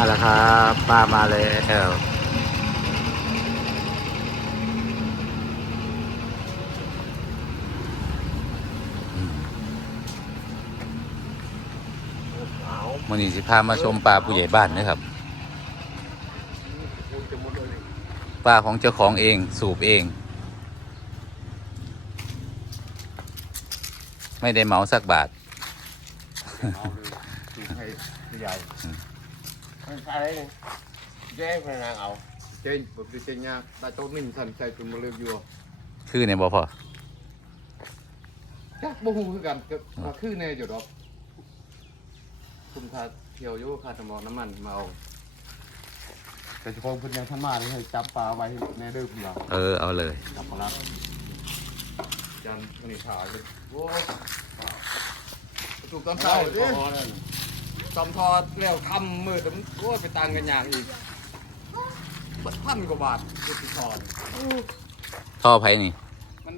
มาแล้วครับป้ามาแล้วมันนี้สิพามาชมปลาผู้ใหญ่บ้านนะครับปลาของเจ้าของเองสูบเอง ไม่ได้เหมาสักบาท เอาเลยถูกให้ผู้ใหญ่ ไม่ใช่แย่พนังเอาเจ๊งผมจะเจ๊งยากแต่ต้นนิ่มทันใจจนมาเลือกอยู่คือในบ่พอจักบ่ฮู้คือกันก็ก็คือแน่อยู่ดอกคุณคาเที่ยวอยู่คาตำรวจน้ำมันมาเอาแต่เฉพาะเพิ่นยังทันมาเลยให้จับปลาไว้ในเด้อพี่น้องเออเอาเลยจับปลาลักจันมันนี่ขายเลยโอ้ถูกตอนเช้าดิซ อมทอดแล้วคำมือแต่มันโอ้ยไปตังกันอย่างอีกเบิดพันกว่าบาทเจ็ดสิบทอนท่อไผนี่ มัน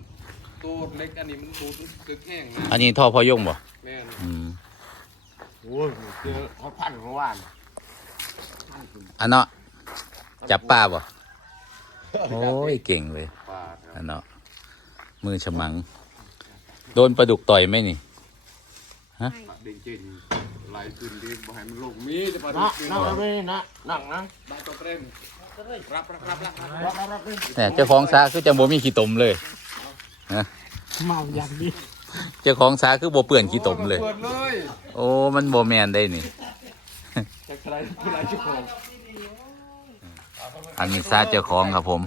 ตัวเล็กอันนี้มันดูดตึกแห้งนะอันนี้ท่อพอยงบ่แม่นอืมโอ้ยเจอเขาพันของว่านอันเนาะจับป้าบ่โอ้ยเก่งเว้ยปลาอันเนาะมือฉมัง โดนปลาดุกต่อยไหมนี่ ปลาเด้งเจน ไหลขึ้นดิบ่ให้มันลงมีแต่ปลานะขึ้นนั่งแล้วนี่นะนั่งนะบาตัวเต็มรับรับรับรับรับรับรับนี่เนี่ยเจ้าของสาคือจังบ่มีขี้ตมเลยเมาอย่างนี้เจ้าของสาคือบ่เปื่อนขี้ตมเลยเปิดเลยโอ้ มันบ่แมนได้นี่จากใครผู้ใดเจ้าของอันนี้ซาเจ้าของครับผม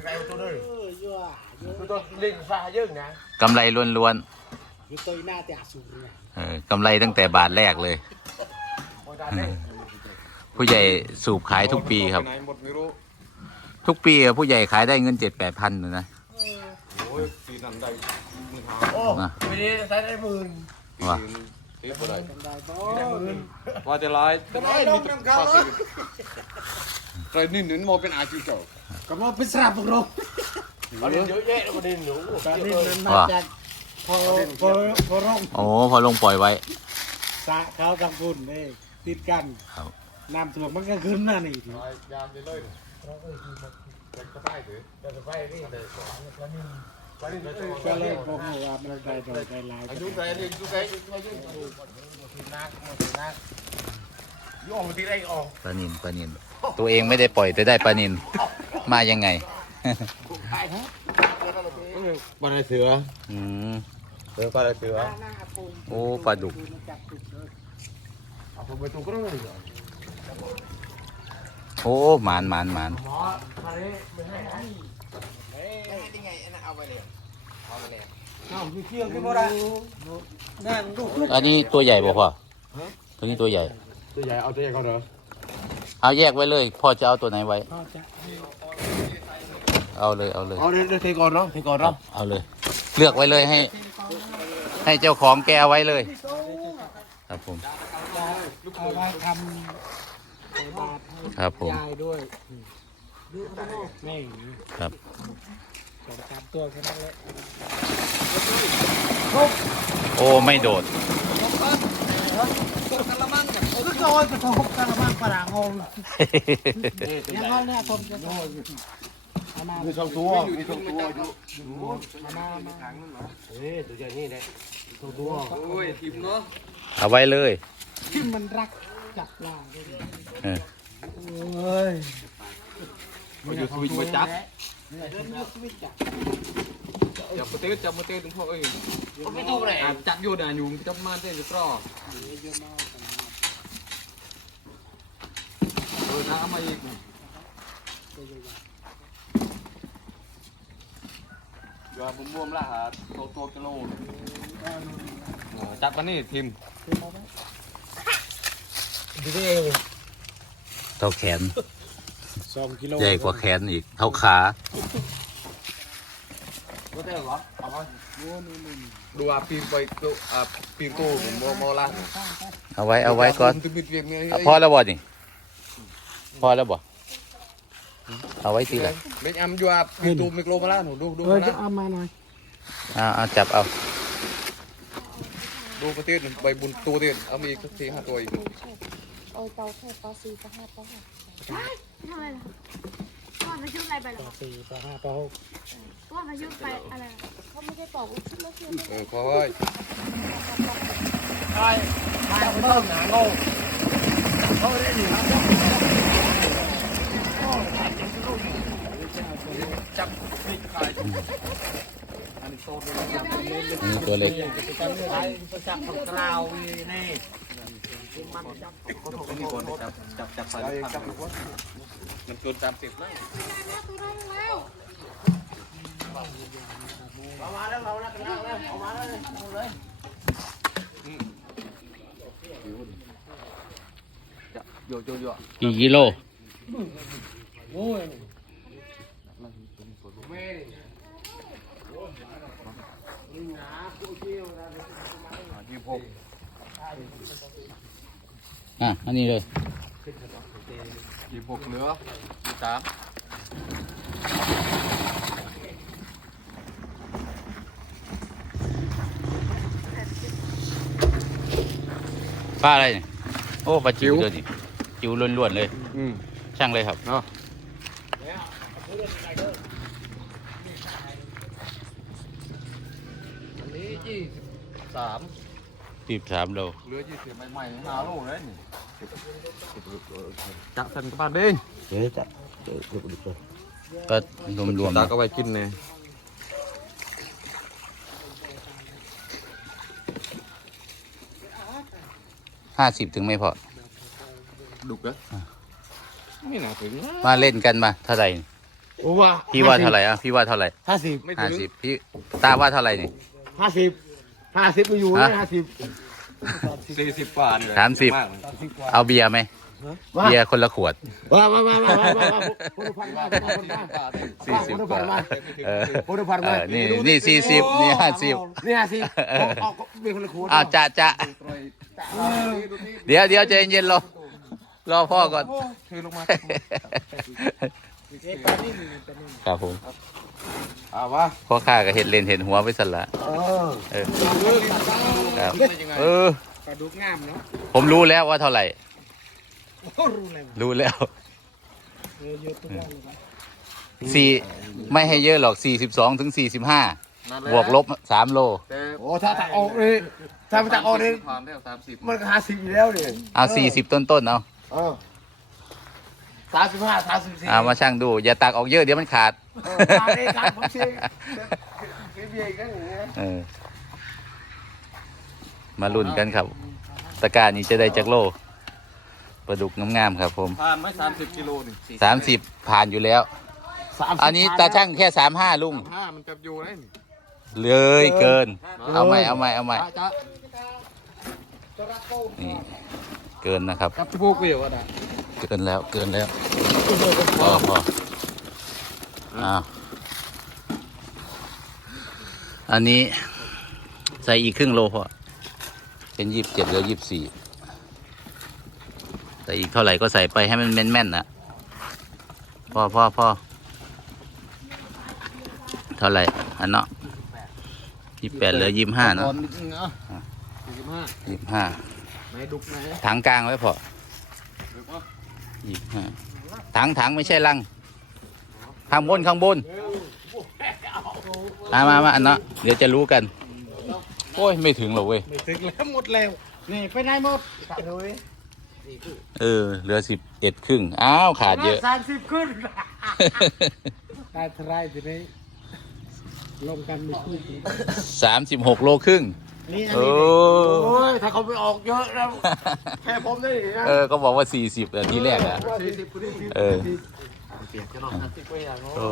คือตัวเล่นซาเยอะนะกำไรล้วนคือตัวหน้าแต่สูงเนี่ยๆเออกำไรตั้งแต่บาทแรกเลย ผู้ใหญ่สูบขายทุกปีครับไหนหมดไม่รู้ทุกปีอะผู้ใหญ่ขายได้เงินเจ็ดแปดพันเลยนะ โอ้ยปีนั้นได้มือหาโอ้นะปีนี้ใช้ได้หมื่นปีว่านึงเทียบบ่ได้ได้ก็หมื่นว่าจะลายจะลายมีแต่ปลาสิใครนี่หนุนมองเป็นอาชีพเจ้าก็มาเป็นสระพวกเราประเด็นเยอะแยะประเด็นหนูประเด็นนั้นมาจากพอพอพอร่องโอ้พอลงปล่อยไว้สระเขาทางคุณนี่ ติดกันครับน้ำท่วมมันก็ขึ้นหน้านี่ลายยามไปเลยจะก็ได้หรือจะไปนี่เลยก็เลยบอกว่ามันได้โดยได้หลายอายุใครนี่อายุใครอายุใครอายุนักนักย่อมาที่ไรออกปลานินปลานิน ตัวเองไม่ได้ปล่อยแต่ได้ปลานิน มายังไงปลาในเสืออืมเสือปลาในเสือโอ้ปลาดุก เอาไปตัวก็ได้เลยโอ้หมานหมานหมานหมอมาเลยไม่ให้ให้ได้ไงอันนั้นเอาไปเลยเอาไปเลยเอามีเที่ยวที่บ่ได้นั่นลูกอันนี้ตัวใหญ่บ่พ่อตัวนี้ตัวใหญ่ ตัวใหญ่เอาตัวใหญ่ก่อนเหรอเอาแยกไว้เลย พ่อจะเอาตัวไหนไว้พ่อจะเอาเลยเอาเลยเอาเดี๋ยวเทก่อนเนาะเทก่อนครัเนาะบเอาเลย เลือกไว้เลยให้ ให้เจ้าของแกเอาไว้เลยครับผม เอาไว้ทำใส่บาตรให้ครับผม ยายด้วยนี่ครับ สองสามตัวแค่นั้นแหละโอ้ไม่โดด ก็โดนกระทบกระมังปลางงยังไงเนี่ยผมจะโดนมามีสองตัวมีสองตัวอยู่มามาเฮ้ยตัวใหญ่นี่แหละสองตัวโอ้ยทิมเนาะเอาไว้เลยที่มันรัก จับปลาด้วยเออเอ้ยมันอยู่สวิตมาจับเดินสวิตจับจับมือเต้จับมือเต้ถึงพ่อเอ้ยไม่ถูกเลยจับอยู่นะอยู่จับมาเต้จะตรอเออน้ำมาอีกยาบุ้มบวมละฮะตัวตัวกิโลจับกันนี่ทิม เด้เท่าแขนสองกิโลใหญ่กว่าแขนอีก เท่าขาก็ได้หรอเอามาดูอาปีนไปตัวอาปีนตู้ผมมองมองละเอาไว้เอาไว้ก่อนตึกบิดเวียงเนี่ยอะพอแล้วบ่นี่พอแล้วบ่เอาไว้ทีหละเบ็ดอัมอยู่อาปีนตู้ไมโครมาละหนูดูดูเออมาจะละเอามาหน่อยเอาเอาจับเอาดูประเทศใบบุญตัวเดียวเอามีอีกสักสี่ห้าตัวอีก โอ้ยเตาแค่ปสี่ปห้าปหกทำไมล่ะพ่อมาชุดอะไรไปเหรอสี่ปห้าปหกพ่อมาชุดไปอะไรล่ะเขาไม่ได้บอกว่าชุดละเพียงเออค่อยใช่ใช่ไม่ต้องหนาโง่เขาได้หนีครับจับปิดขายอันนี้โซนเลยนนี้ตัวเล็กจับขายจับของกราวนี่ นี่ก่อนจับจับจับใส่จับมันเกินสามสิบแล้วเอามาแล้วเราแล้วกันแล้วเอามาแล้วเลยโยโยโยกี่กิโลโอ้ยยี่หก อะ อันนี้เลยยี่หกเหลือยี่สามปลาอะไรเนี่ยโอ้ปลาจิ๋วตัวนี้จิ๋วล้วนๆเลย อืมช่างเลยครับเนาะอันนี้ยี่สิบสามสิบสามโลเหลือยี่สิบใหม่ๆห้าโลเลยนี่ จับทันกับบ้านเด้งก็รวมๆตานะก็ไปกินเนี่ยห้าสิบถึงไม่พอ ดุกเหรอไม่น่าถึงนะมาเล่นกันมาเท่าไหร่โอ้ว่าพี่ว่าเท่าไหร่อะพี่ว่าเท่าไหร่ห้าสิบไม่ห้าถึงสิบพี่ตาว่าเท่าไหร่นี่ ห้าสิบห้าสิบไปอยู่เลยห้าสิบ สี่สิบกว่านี่แหละสามสิบ กเลยเอาเบียร์ไหมมาเบียร์คนละขวดมามามามามามาพูดพันมาพูดพันมาสี่สิบกว่าเออพูดพันเอมาอนี่นี่สี่สิบนี่ห้าสิบนี่ห้าสิบออกมีคนละคนอ้าวจะจะเดี๋ยวเดี๋ยวใจเย็นๆรอรอพ่อก่อน คือลงมาครับผมอ่าวะพ่อข้าก็เห็นเลนเห็นหัวไปสั่นละเออ เออครับเออ กระดูกงามเนาะผมรู้แล้วว่าเท่าไหร่รู้เลยรู้แล้วเยอะตัวเลยสี่ไม่ให้เยอะหรอกสี่สิบสองถึงสี่สิบห้าบวกลบสามโลแต่โอ้ถ้าถ้าออกเลยถ้าไม่ถ้าออกเลยผ่านแล้วสามสิบมันก็ห้าสิบอยู่แล้วเนี่ยเอาสี่สิบต้นๆเอาเออสามสิบห้าสามสิบสี่เอามาช่างดู อย่าตักออกเยอะเดี๋ยวมันขาด เออมาเลยครับผมเชื่อเชื่อเบียร์กันอย่างเงี้ย เออ มาลุ้นกันครับ ตะกร้ารนี้จะได้จากโลปลาดุกงามๆครับ ผมผ่านไหมสามสิบกิโลนี่สามสิบผ่านอยู่แล้วสามสิบอันนี้ตาช่างแค่สามห้าลุง ห้ามันจับอยู่เลยนี่เลยเกิน เอาใหม่เอาใหม่เอาใหม่จ้านี่ เกินนะครับจับพวกเดียวอะนะเกินแล้วเกินแล้วพอพออ้าวอันนี้ใส่อีกครึ่งโลพอ เป็นยี่สิบเจ็ดหรือยี่สิบสี่ใส่อีกเท่าไหร่ก็ใส่ไปให้มันแม่นๆนะพอพอพอเท่าไหร่อันเนาะยี่สิบแปดเหลือยี่สิบห้าเนาะก่อนนิดนึงเนาะสี่สิบห้ายี่สิบห้าไหนดุกไหนถังกลางไว้พอหรือว่ายี่สิบห้าถังถังไม่ใช่ลังข้างบนข้างบนมามามาอันเนาะเดี๋ยวจะรู้กัน โอ้ยไม่ถึงหรอกเว้ย ไม่ถึงแล้วหมดแล้ว นี่ไปไหนหมดตัดเลยเออเหลือสิบเอ็ดครึ่ง อ้าว ขาดเยอะ สามสิบขึ้นได้เท่าไรทีนี้ลงกันไม่ขึ้นสามสิบหกโลครึ่ง นี่อันโอ้นี้โอ้ยถ้าเขาไม่ออกเยอะแล้วแค่ผมได้นะเออ ก็บอกว่าสี่สิบทีแรกอะสี่สิบพอดีเออเปลี่ยนจะลองสามสิบไปอย่างโอ้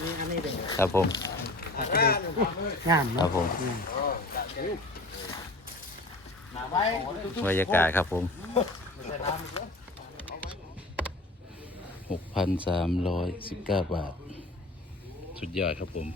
นี่อันนี้เด็กครับผม งามครับผมบรรยากาศครับผมหกพันสามร้อยสิบเก้าบาท สุดยอดครับผม